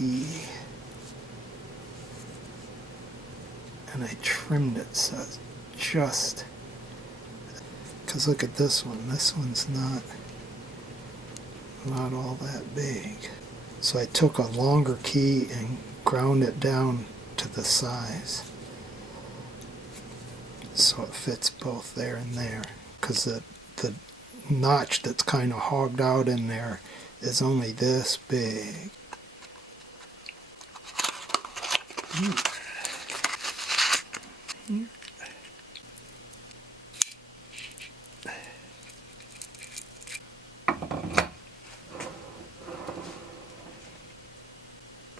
E. And I trimmed it so it's just, because look at this one's not all that big. So I took a longer key and ground it down to the size so it fits both there and there, because the notch that's kind of hogged out in there is only this big.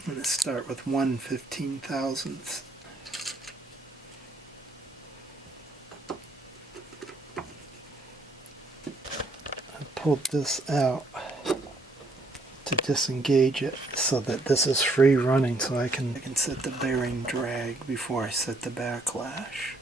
I'm going to start with 1/15,000th. I pulled this out to disengage it so that this is free running, so I can set the bearing drag before I set the backlash.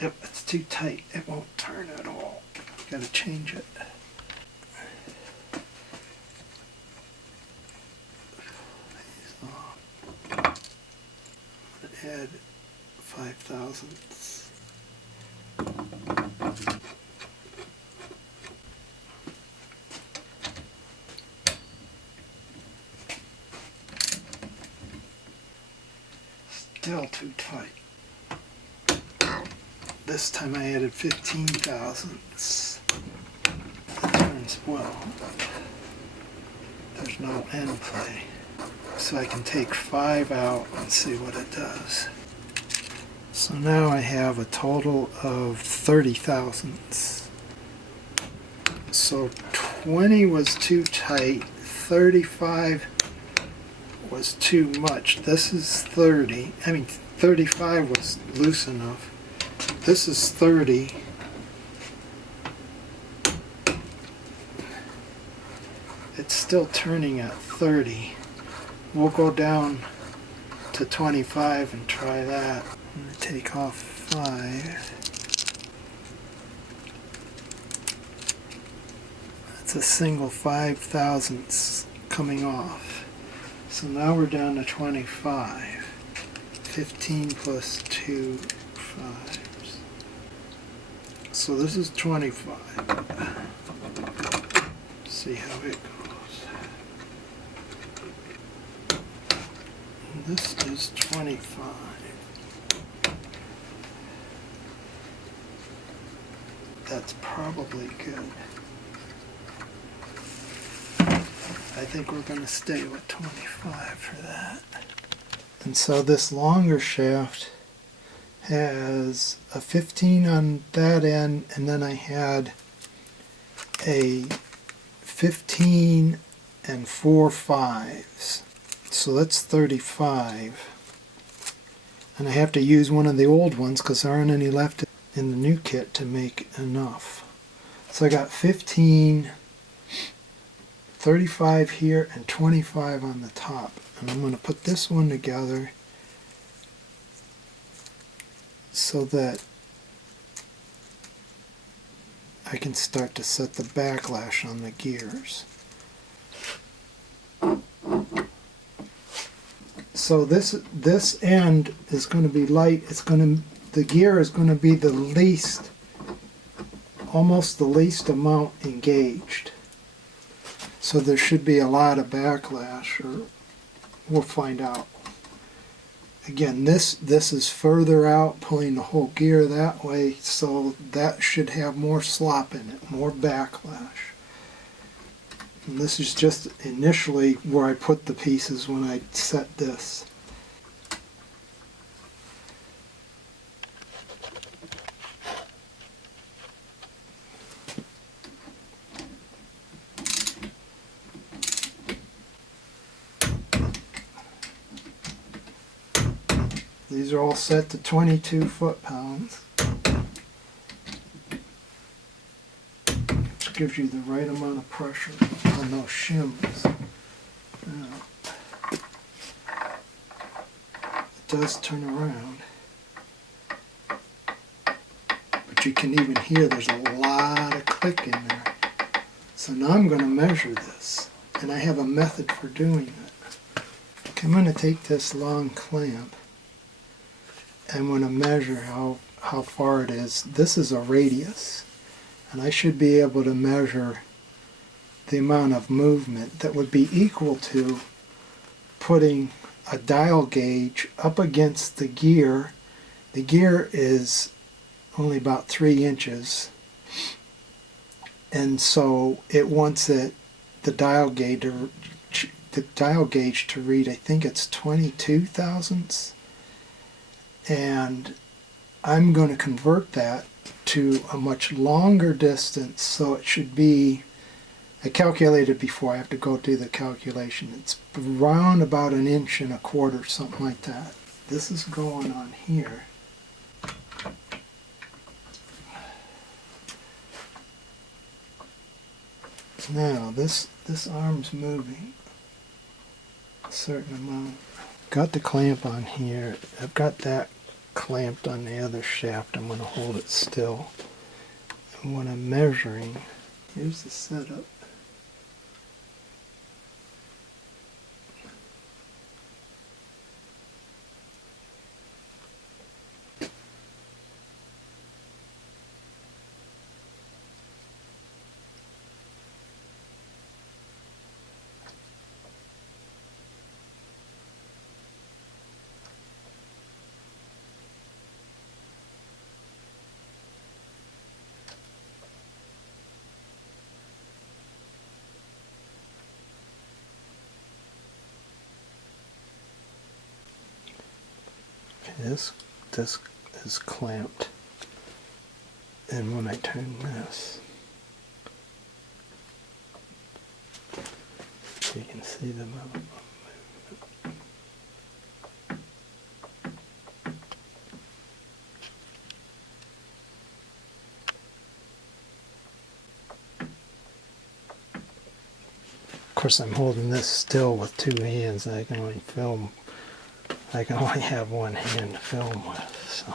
Yep, it's too tight. It won't turn at all. Gotta change it. I'm gonna add 5/1000ths. Still too tight. This time I added 15/1000ths. It turns well, but there's no end play. So I can take 5 out and see what it does. So now I have a total of 30/1000ths. So 20 was too tight, 35 was too much. This is 30. 35 was loose enough. This is 30. It's still turning at 30. We'll go down to 25 and try that. I'm going to take off 5. That's a single 5/1000ths coming off. So now we're down to 25. 15 plus 2, 5. So this is 25. See how it goes. And this is 25. That's probably good. I think we're going to stay with 25 for that. And so this longer shaft has a 15 on that end, and then I had a 15 and 4 5s. So that's 35. And I have to use one of the old ones because there aren't any left in the new kit to make enough. So I got 15, 35 here, and 25 on the top. And I'm going to put this one together so that I can start to set the backlash on the gears. So this end is going to be light. The gear is going to be the least, almost the least amount engaged. So there should be a lot of backlash, or we'll find out. Again, this is further out, pulling the whole gear that way, so that should have more slop in it, more backlash. And this is just initially where I put the pieces when I set this. These are all set to 22 foot-pounds. gives you the right amount of pressure on those shims. Now, it does turn around, but you can even hear there's a lot of click in there. So now I'm going to measure this, and I have a method for doing it. Okay, I'm going to take this long clamp. I'm going to measure how far it is. This is a radius, and I should be able to measure the amount of movement that would be equal to putting a dial gauge up against the gear. The gear is only about 3 inches, and so it wants the dial gauge to read, I think it's 22 thousandths, and I'm going to convert that to a much longer distance, so it should be, I calculated before, I have to go do the calculation, it's around about 1.25 inches, something like that. This is going on here. Now this arm's moving a certain amount. Got the clamp on here. I've got that clamped on the other shaft. I'm going to hold it still. And when I'm measuring, here's the setup. This is clamped, and when I turn this, you can see the movement. Of course, I'm holding this still with 2 hands. I can only have one hand to film with, so.